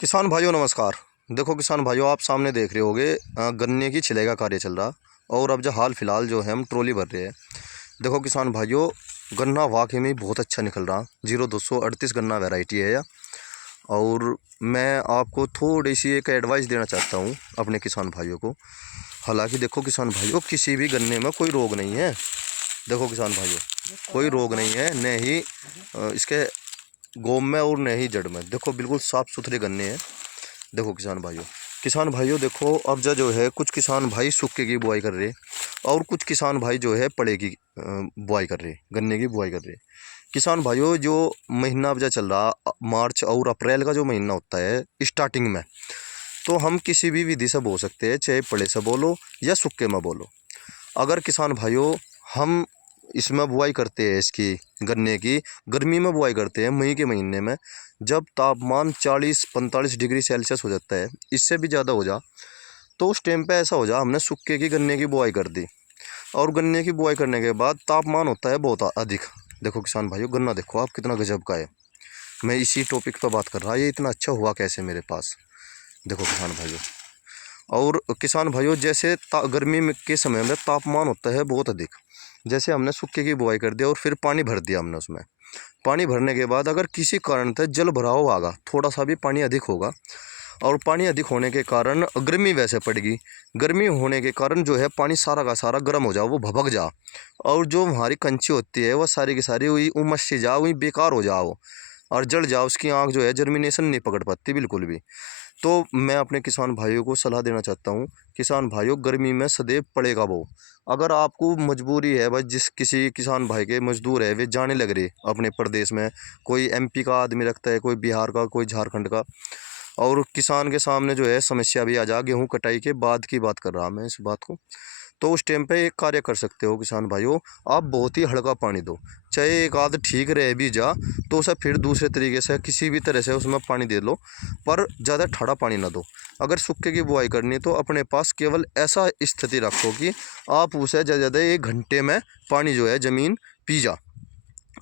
किसान भाइयों नमस्कार। देखो किसान भाइयों, आप सामने देख रहे होगे गन्ने की छिलाई का कार्य चल रहा। और अब जो हाल फिलहाल जो है हम ट्रॉली भर रहे हैं। देखो किसान भाइयों, गन्ना वाकई में बहुत अच्छा निकल रहा। 0238 गन्ना वैरायटी है यह। और मैं आपको थोड़ी सी एक एडवाइस देना चाहता हूँ अपने किसान भाइयों को। हालांकि देखो किसान भाइयों, किसी भी गन्ने में कोई रोग नहीं है। देखो किसान भाइयों, कोई रोग नहीं है, न ही इसके गोम में और न ही जड़ में। देखो बिल्कुल साफ़ सुथरे गन्ने हैं। देखो किसान भाइयों देखो, अब जो है कुछ किसान भाई सूखे की बुआई कर रहे, और कुछ किसान भाई जो है पड़े की बुआई कर रहे, गन्ने की बुआई कर रहे। किसान भाइयों, जो महीना अब जो चल रहा मार्च और अप्रैल का जो महीना होता है स्टार्टिंग में, तो हम किसी भी विधि से बो सकते हैं, चाहे पड़े से बोलो या सूखे में बोलो। अगर किसान भाइयों हम इसमें बुआई करते हैं, इसकी गन्ने की गर्मी में बुआई करते हैं, मई के महीने में, जब तापमान 40-45 डिग्री सेल्सियस हो जाता है, इससे भी ज़्यादा हो जा, तो उस टाइम पे ऐसा हो जा हमने सूखे की गन्ने की बुआई कर दी। और गन्ने की बुआई करने के बाद तापमान होता है बहुत अधिक। देखो किसान भाइयों, गन्ना देखो आप कितना गजब का है। मैं इसी टॉपिक पर बात कर रहा, ये इतना अच्छा हुआ कैसे मेरे पास। देखो किसान भाइयों, और किसान भाइयों जैसे गर्मी के समय में तापमान होता है बहुत अधिक। जैसे हमने सूखे की बुआई कर दिया और फिर पानी भर दिया हमने उसमें। पानी भरने के बाद अगर किसी कारण से जल भराव आगा, थोड़ा सा भी पानी अधिक होगा, और पानी अधिक होने के कारण गर्मी वैसे पड़ेगी। गर्मी होने के कारण जो है पानी सारा का सारा गर्म हो जाओ, वो भभक जा, और जो हमारी कंची होती है वह सारी की सारी वही उमस सी जाओ, वही बेकार हो जाओ और जल जाओ। उसकी आँख जो है जर्मिनेशन नहीं पकड़ पाती बिल्कुल भी। तो मैं अपने किसान भाइयों को सलाह देना चाहता हूँ, किसान भाइयों गर्मी में सदैव पड़ेगा वो। अगर आपको मजबूरी है भाई, जिस किसी किसान भाई के मजदूर है वे जाने लग रहे अपने प्रदेश में, कोई एमपी का आदमी रखता है, कोई बिहार का, कोई झारखंड का, और किसान के सामने जो है समस्या भी आ जा, गेहूँ कटाई के बाद की बात कर रहा मैं इस बात को, तो उस टाइम पे एक कार्य कर सकते हो किसान भाइयों, आप बहुत ही हल्का पानी दो। चाहे एक आध ठीक रहे भी जा, तो उसे फिर दूसरे तरीके से किसी भी तरह से उसमें पानी दे लो, पर ज़्यादा ठंडा पानी ना दो। अगर सूखे की बुआई करनी तो अपने पास केवल ऐसा स्थिति रखो कि आप उसे ज़्यादा 1 घंटे में पानी जो है ज़मीन पी जा,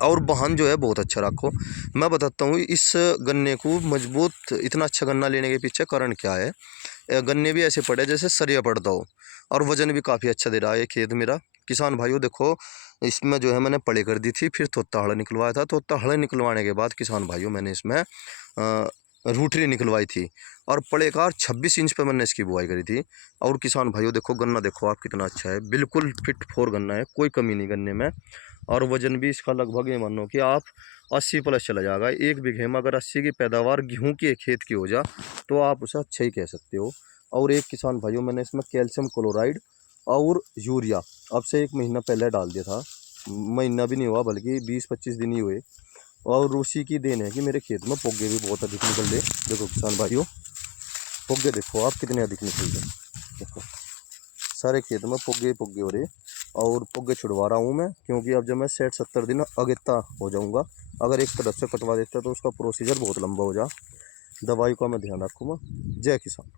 और बहान जो है बहुत अच्छा रखो। मैं बताता हूँ इस गन्ने को मजबूत, इतना अच्छा गन्ना लेने के पीछे कारण क्या है। गन्ने भी ऐसे पड़े जैसे सरिया पड़ता हो, और वजन भी काफ़ी अच्छा दे रहा है ये खेत मेरा। किसान भाइयों देखो, इसमें जो है मैंने पड़े कर दी थी, फिर तोता हड़ निकलवाया था। तोता हड़ निकलवाने के बाद किसान भाइयों मैंने इसमें रूटरी निकलवाई थी, और पड़ेकार 26 इंच पे मैंने इसकी बुआई करी थी। और किसान भाइयों देखो, गन्ना देखो आप कितना अच्छा है, बिल्कुल फिट फोर गन्ना है, कोई कमी नहीं गन्ने में। और वजन भी इसका लगभग ये मानो कि आप 80 प्लस चला जाएगा। 1 बीघे में अगर 80 की पैदावार गेहूं की एक खेत की हो जा, तो आप उसे अच्छा ही कह सकते हो। और एक किसान भाइयों, मैंने इसमें कैल्शियम क्लोराइड और यूरिया अब से 1 महीना पहले डाल दिया था। महीना भी नहीं हुआ, बल्कि 20-25 दिन ही हुए। और उसी की देन है कि मेरे खेत में पोगे भी बहुत अधिक निकल रहे। देखो किसान भाइयों, पोगे देखो आप कितने अधिक निकल रहे। देखो सारे खेत में पोगे पोगे हो रहे, और पोगे छुड़वा रहा हूँ मैं, क्योंकि अब जब मैं 60-70 दिन अगेता हो जाऊँगा। अगर एक तरफ से कटवा देता तो उसका प्रोसीजर बहुत लंबा हो जा। दवाई का मैं ध्यान रखूँगा। जय किसान।